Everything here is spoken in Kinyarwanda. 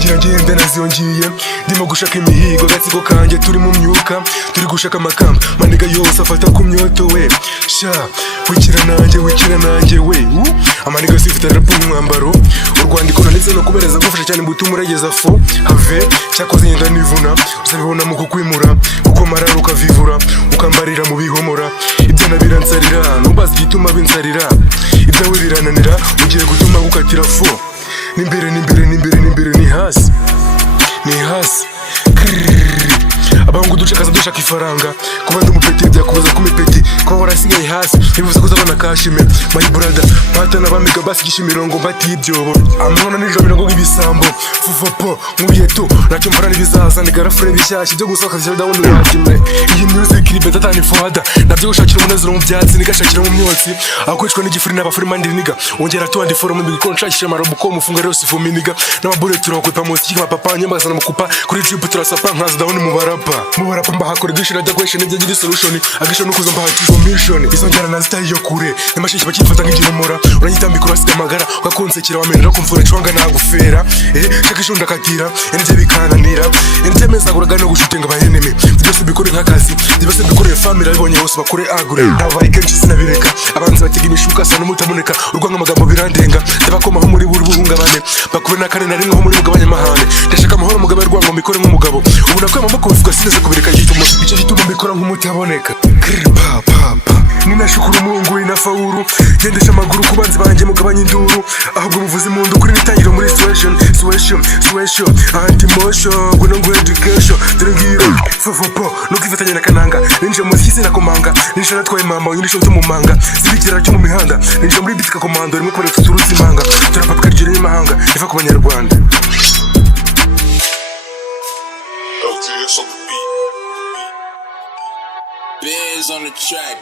ngira ngenda naziyongiye ndimo gushaka imihigo agatsiko kanjye turi mu myuka turi gushaka amakamba maniga yose afata ku myoto we sha wikira nanjye we amaniga sifite rap mu mwambaro urwandiko nanditse no kubereza gufasha cyane mbutumura urageza fo have cyakoze yenda nivuna uzabibona mu kukwimura kuko marara ukavivura ukambarira mu bihomora ibyo nabirantsarira nubazi gituma binsarira ibyawe birananira ugiye gutuma gukatira fo nimbere ni hasi abangu dushaka dushaka ifaranga kuba ndi umupeti byakubaza kumipeti kuba warasigaye hasi ntibivuze kuzabona kashime my brother patana bamiga basigisha imirongo mbati ibyobo amahona nijoro mirongo nk'ibisambo fufopo nk'ubiyeto nacyo mvara n'ibizaza ni garafure bishyashya ibyo gusohoka zishyira ndabona uyakimwe iyi music iri beta tani foda nabyo gushakira umunezero mu byatsi nigashakira mu myotsi akwicwa n'igifuri n'abafuri mandiri niga wongera tuandi forum mbiko nshakisha marobo ko mufunga rero sifu niga n'amabullet turakwepa mu kiki papa nyamazana mukupa kuri trip turasapa nkaza down mu barapa mbahakore dushira dagweshe n'ibyo gira solution agisho nukuzo mbahatisha mission izongera na style yo kure n'amashishi bakifata nk'igiromora uranyitambika urasiga amagara ugakonsekera wamenera kumvura cwanga nagufera shakisho ndakatira enje bikananira enje mezaguraga no gushutinga abayeneme byose bikore nk'akazi byose bikore family abonye bose bakore agure ndabaye kenshi sinabireka abanzi batega imishuka sana mutamuneka urwanga amagambo birandenga ndabakoma ho muri buri buhungabane bakubena kane na rimwe ho muri mugabanya mahane ndashaka amahoro mugabe rwango mikore nk'umugabo ubu nakwe amaboko bivuga sineze kubireka gituma icyo gituma mbikora nk'umuti aboneka ninashukuru Mungu inafaulu gendesha amaguru kubanzi banjye mugabanya induru ahubwo muvuze impundu kuri nitangiro muri situation anti motion ngo no education dirigiro fofopo no kwifatanya na kananga ninje mu zisi na komanga ninje natwaye mama unyisho cyo mu manga zibigera cyo mu mihanda ninje muri bitika komando rimwe kore tuturuzi manga turapapika rigire imahanga ifa ku banyarwanda Bears on the track.